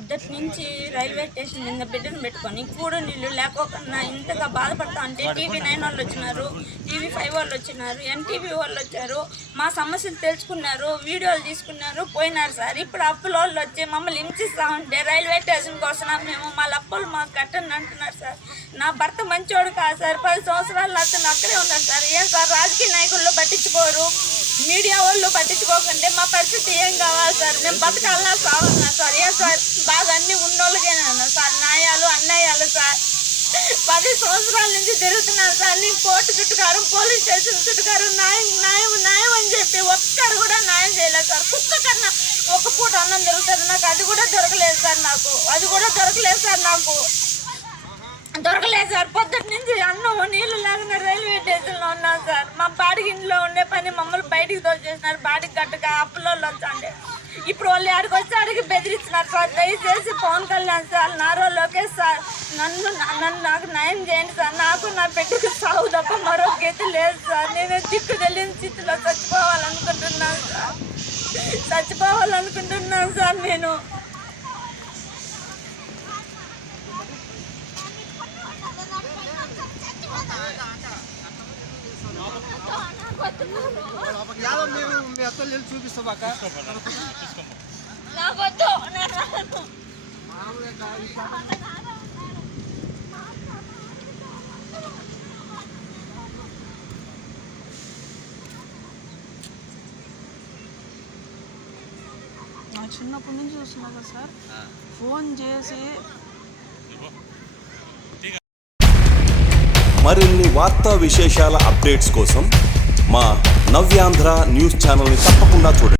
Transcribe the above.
పొద్దుటి నుంచి railway station మీద బిడ్డను పెట్టుకొని కూడు నీళ్ళు లేకోకుండా ఇంతగా బాధపడతా ఉంటే టీవీ నైన్ వాళ్ళు వచ్చినారు టీవీ ఫైవ్ వాళ్ళు వచ్చినారు ఎన్టీవీ వాళ్ళు వచ్చారు మా సమస్యలు తెలుసుకున్నారు వీడియోలు తీసుకున్నారు పోయినారు సార్. ఇప్పుడు అప్పుల వాళ్ళు వచ్చి మమ్మల్ని హింసిస్తూ ఉంటే రైల్వే స్టేషన్కి వస్తున్నాం మేము మా అప్పులు మాకు కట్టండి అంటున్నారు సార్. నా భర్త మంచోడు కాదు సార్. పది సంవత్సరాలు అతను అక్కడే ఉన్నాడు సార్. ఏం సార్? రాజకీయ నాయకుల్లో పట్టించుకోరు. మీడియా వాళ్ళు పట్టించుకోకుంటే మా పరిస్థితి ఏం కావాలి సార్? మేము బతకాలన్నా సావన్నా సార్. ఏ సార్? బాగా అన్ని ఉన్నోళ్ళకేనా సార్. న్యాయాలు అన్యాయాలు సార్. పది సంవత్సరాల నుంచి తిరుగుతున్నాను సార్. నేను కోర్టు చుట్టుకారు పోలీస్ స్టేషన్ చుట్టుకారు న్యాయం న్యాయం న్యాయం అని చెప్పి ఒక్కరు కూడా న్యాయం చేయలేదు సార్. కుక్క కన్నా ఒక పూట అన్నం దొరుకుతుంది నాకు. అది కూడా దొరకలేదు సార్ నాకు. అది కూడా దొరకలేదు సార్ నాకు. దొరకలేదు సార్. పొద్దుటి నుంచి అన్నం నీళ్ళు లేకుండా రైల్వే స్టేషన్లో ఉన్నాం సార్. మా బాడికి ఇంట్లో ఉండే పని మమ్మల్ని బయటికి తోచేసినారు బాడికి గట్టుగా అప్పులో వచ్చండి ఇప్పుడు వాళ్ళు ఆడికి వచ్చి అడిగి బెదిరిస్తున్నారు సార్. దయచేసి పవన్ కళ్యాణ్ సార్ నారో లోకేష్ సార్ నన్ను నన్ను నాకు న్యాయం చేయండి సార్. నాకు నా బిడ్డకు సాగు తప్ప మరో గతి లేదు సార్. నేను దిక్కు తెలియని స్థితిలో చచ్చిపోవాలనుకుంటున్నాను సార్. చచ్చిపోవాలనుకుంటున్నాను సార్ నేను. యాదవ్ మేము మీ అత్తలు వెళ్ళి నా చిన్నప్పటి నుంచి చూస్తున్నా కదా సార్. ఫోన్ చేసి మరిన్ని వార్తా విశేషాల అప్డేట్స్ కోసం మా నవ్యాంధ్ర న్యూస్ ఛానల్ని తప్పకుండా చూడండి.